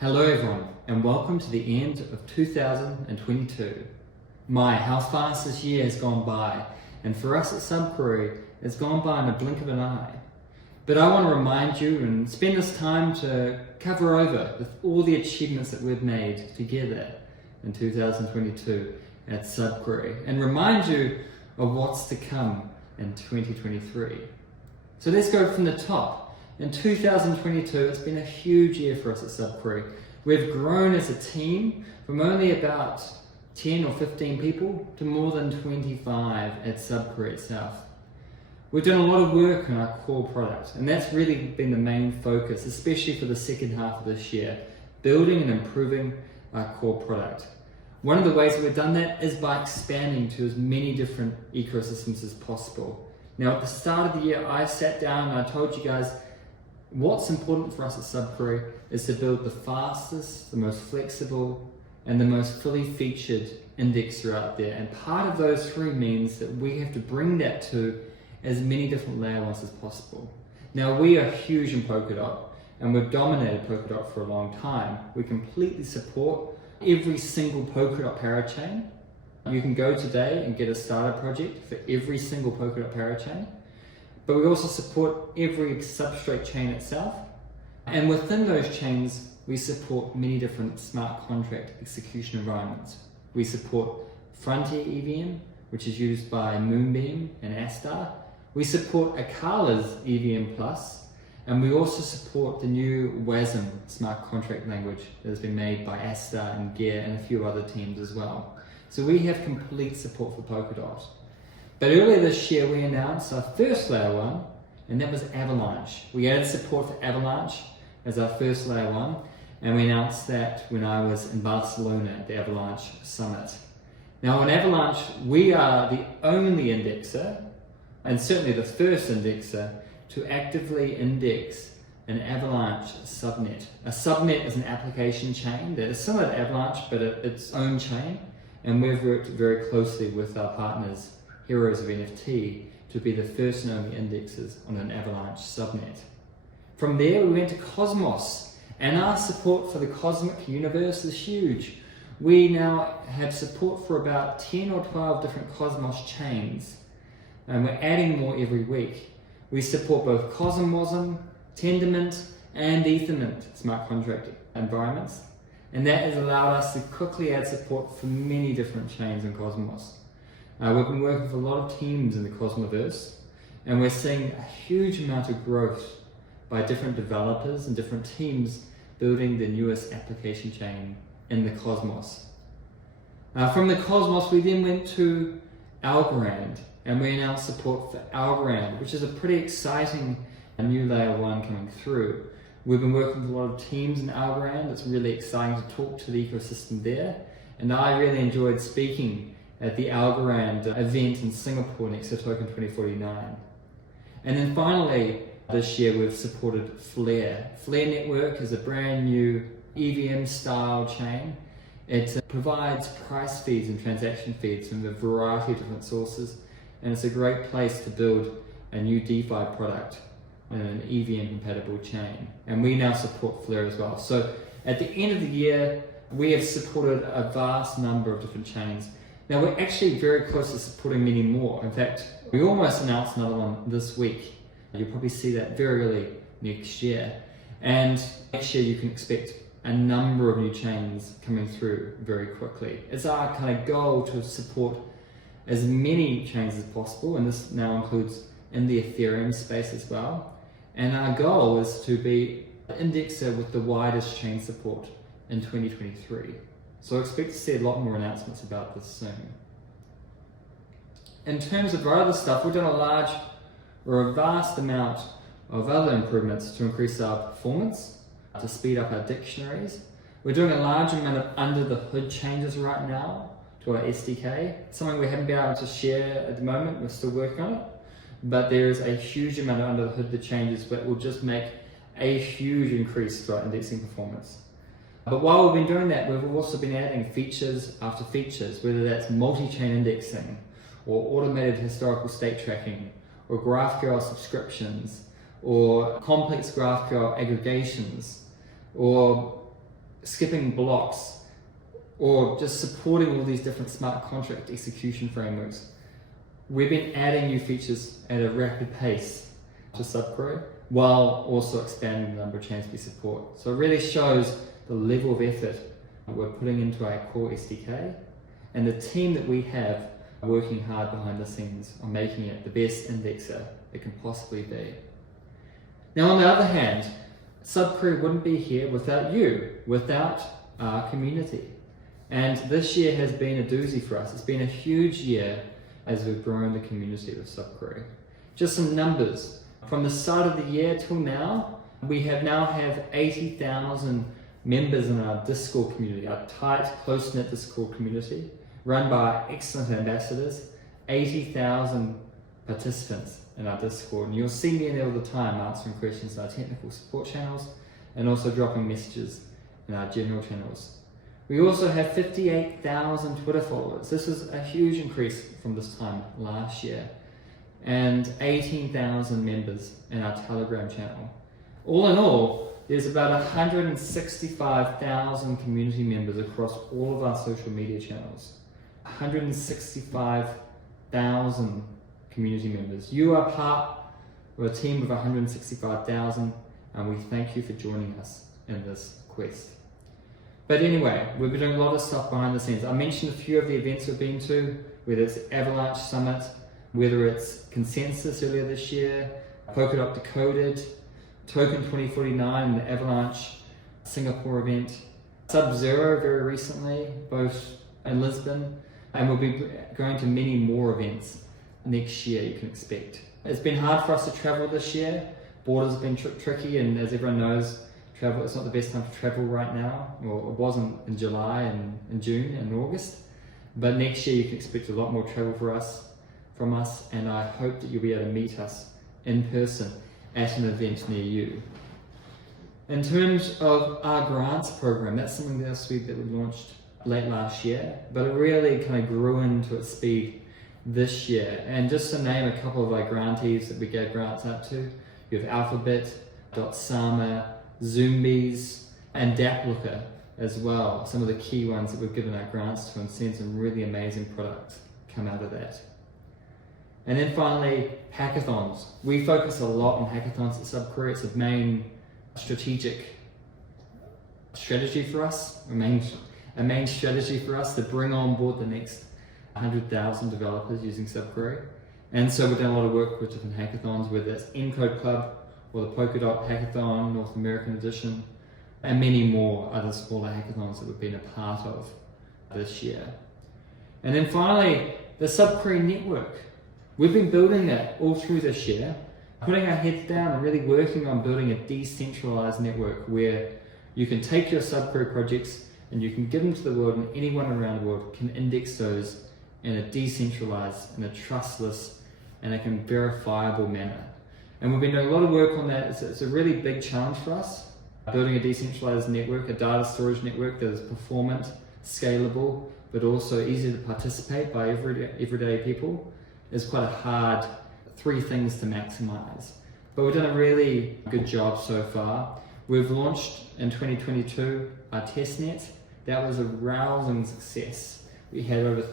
Hello everyone, and welcome to the end of 2022. How fast this year has gone by, and for us at SubQuery, it's gone by in a blink of an eye. But I want to remind you and spend this time to cover over with all the achievements that we've made together in 2022 at SubQuery, and remind you of what's to come in 2023. So let's go from the top. In 2022, it's been a huge year for us at SubQuery. We've grown as a team from only about 10 or 15 people to more than 25 at SubQuery itself. We've done a lot of work on our core product, and that's really been the main focus, especially for the second half of this year, building and improving our core product. One of the ways that we've done that is by expanding to as many different ecosystems as possible. Now, at the start of the year, I sat down and I told you guys what's important for us at SubQuery is to build the fastest, the most flexible, and the most fully featured indexer out there. And part of those three means that we have to bring that to as many different layer ones as possible. Now, we are huge in Polkadot, and we've dominated Polkadot for a long time. We completely support every single Polkadot parachain. You can go today and get a starter project for every single Polkadot parachain. But we also support every substrate chain itself. And within those chains, we support many different smart contract execution environments. We support Frontier EVM, which is used by Moonbeam and Astar. We support Akala's EVM Plus, and we also support the new WASM smart contract language that has been made by Astar and Gear and a few other teams as well. So we have complete support for Polkadot. But earlier this year, we announced our first layer one, and that was Avalanche. We added support for Avalanche as our first layer one, and we announced that when I was in Barcelona at the Avalanche Summit. Now on Avalanche, we are the only indexer, and certainly the first indexer, to actively index an Avalanche subnet. A subnet is an application chain that is similar to Avalanche, but its own chain, and we've worked very closely with our partners, Heroes of NFT, to be the first and only indexers on an Avalanche subnet. From there, we went to Cosmos, and our support for the cosmic universe is huge. We now have support for about 10 or 12 different Cosmos chains, and we're adding more every week. We support both Cosmosm, Tendermint, and Ethermint smart contract environments, and that has allowed us to quickly add support for many different chains in Cosmos. We've been working with a lot of teams in the Cosmoverse, and we're seeing a huge amount of growth by different developers and different teams building the newest application chain in the Cosmos. From the Cosmos, we then went to Algorand, and we announced support for Algorand, which is a pretty exciting new layer one coming through. We've been working with a lot of teams in Algorand. It's really exciting to talk to the ecosystem there, and I really enjoyed speaking at the Algorand event in Singapore next to Token 2049. And then finally, this year we've supported Flare. Flare Network is a brand new EVM style chain. It provides price feeds and transaction feeds from a variety of different sources, and it's a great place to build a new DeFi product in an EVM compatible chain. And we now support Flare as well. So at the end of the year, we have supported a vast number of different chains. Now we're actually very close to supporting many more. In fact, we almost announced another one this week. You'll probably see that very early next year. And next year you can expect a number of new chains coming through very quickly. It's our kind of goal to support as many chains as possible, and this now includes in the Ethereum space as well. And our goal is to be the indexer with the widest chain support in 2023. So I expect to see a lot more announcements about this soon. In terms of our other stuff, we've done a vast amount of other improvements to increase our performance, to speed up our dictionaries. We're doing a large amount of under the hood changes right now to our SDK, something we haven't been able to share at the moment. We're still working on it, but there is a huge amount of under the hood changes that will just make a huge increase to our indexing performance. But while we've been doing that, we've also been adding features after features, whether that's multi-chain indexing, or automated historical state tracking, or GraphQL subscriptions, or complex GraphQL aggregations, or skipping blocks or just supporting all these different smart contract execution frameworks. We've been adding new features at a rapid pace to SubQuery while also expanding the number of chains we support. So it really shows the level of effort we're putting into our core SDK and the team that we have working hard behind the scenes on making it the best indexer it can possibly be. Now, on the other hand, SubQuery wouldn't be here without you, without our community. And this year has been a doozy for us. It's been a huge year as we've grown the community with SubQuery. Just some numbers. From the start of the year till now, we now have 80,000 members in our Discord community, our tight, close-knit Discord community, run by excellent ambassadors, 80,000 participants in our Discord. And you'll see me in there all the time answering questions in our technical support channels and also dropping messages in our general channels. We also have 58,000 Twitter followers. This is a huge increase from this time last year. And 18,000 members in our Telegram channel. All in all, there's about 165,000 community members across all of our social media channels. 165,000 community members. You are part of a team of 165,000, and we thank you for joining us in this quest. But anyway, we've been doing a lot of stuff behind the scenes. I mentioned a few of the events we've been to, whether it's Avalanche Summit, whether it's Consensus earlier this year, Polkadot Decoded, Token 2049, the Avalanche Singapore event, Sub-Zero very recently, both in Lisbon, and we'll be going to many more events next year you can expect. It's been hard for us to travel this year. Borders have been tricky, and as everyone knows, it's not the best time to travel right now, or it wasn't in July and in June and August. But next year you can expect a lot more travel from us, and I hope that you'll be able to meet us in person at an event near you. In terms of our grants program, that's something else that we launched late last year, but it really kind of grew into its speed this year. And just to name a couple of our grantees that we gave grants out to, you have Alphabet, Dotsama, Zombies, and Daplooker as well. Some of the key ones that we've given our grants to and seen some really amazing products come out of that. And then finally, hackathons. We focus a lot on hackathons at SubQuery. It's a main strategic strategy for us, a main strategy for us to bring on board the next 100,000 developers using SubQuery. And so we've done a lot of work with different hackathons, whether that's Encode Club or the Polkadot Hackathon, North American Edition, and many more other smaller hackathons that we've been a part of this year. And then finally, the SubQuery network. We've been building it all through this year, putting our heads down and really working on building a decentralized network where you can take your SubQuery projects and you can give them to the world, and anyone around the world can index those in a decentralized, in a trustless, and a verifiable manner. And we've been doing a lot of work on that. It's a really big challenge for us, building a decentralized network, a data storage network that is performant, scalable, but also easy to participate by everyday people. Is quite a hard three things to maximize. But we've done a really good job so far. We've launched in 2022 our testnet. That was a rousing success. We had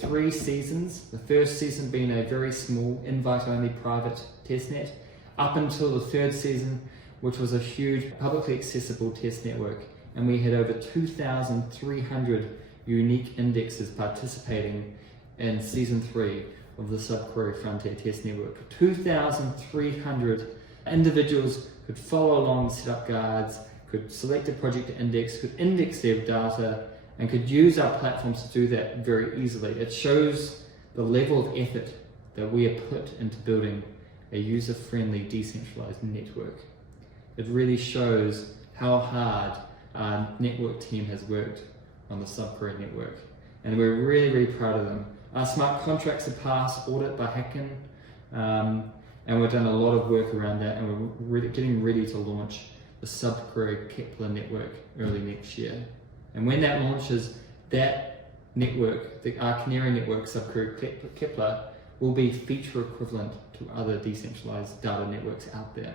3 seasons, the first season being a very small invite-only private testnet, up until the 3rd season, which was a huge publicly accessible test network. And we had over 2,300 unique indexes participating in season 3 of the SubQuery Frontier Test Network. 2,300 individuals could follow along, set up guards, could select a project to index, could index their data, and could use our platforms to do that very easily. It shows the level of effort that we have put into building a user-friendly, decentralized network. It really shows how hard our network team has worked on the SubQuery network. And we're really, really proud of them. Our smart contracts have passed audit by Hacken, and we've done a lot of work around that, and we're getting ready to launch the SubQuery Kepler network early next year. And when that launches, that network, our Canary network, SubQuery Kepler, will be feature equivalent to other decentralized data networks out there.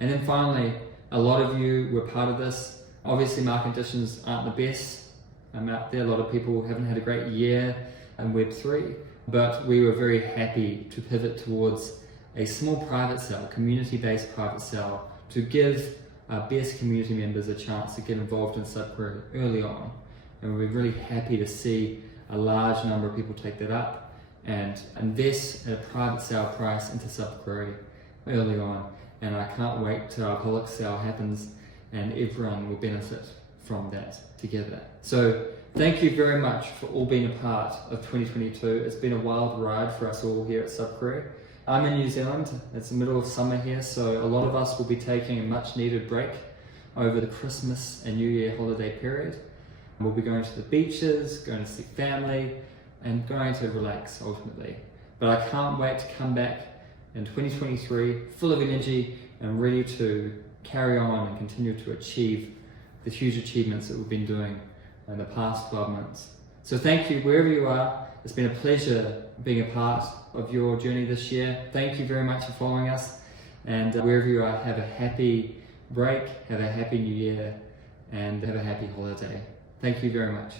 And then finally, a lot of you were part of this. Obviously market conditions aren't the best out there. A lot of people haven't had a great year in Web3, but we were very happy to pivot towards a small private sale, community-based private sale, to give our best community members a chance to get involved in SubQuery early on. And we're really happy to see a large number of people take that up and invest at a private sale price into SubQuery early on. And I can't wait till our public sale happens and everyone will benefit from that together. So thank you very much for all being a part of 2022. It's been a wild ride for us all here at SubQuery. I'm in New Zealand, it's the middle of summer here, so a lot of us will be taking a much needed break over the Christmas and New Year holiday period. We'll be going to the beaches, going to see family, and going to relax ultimately. But I can't wait to come back in 2023 full of energy and ready to carry on and continue to achieve the huge achievements that we've been doing in the past 12 months. So thank you wherever you are. It's been a pleasure being a part of your journey this year. Thank you very much for following us, and wherever you are, have a happy break, have a happy new year, and have a happy holiday. Thank you very much.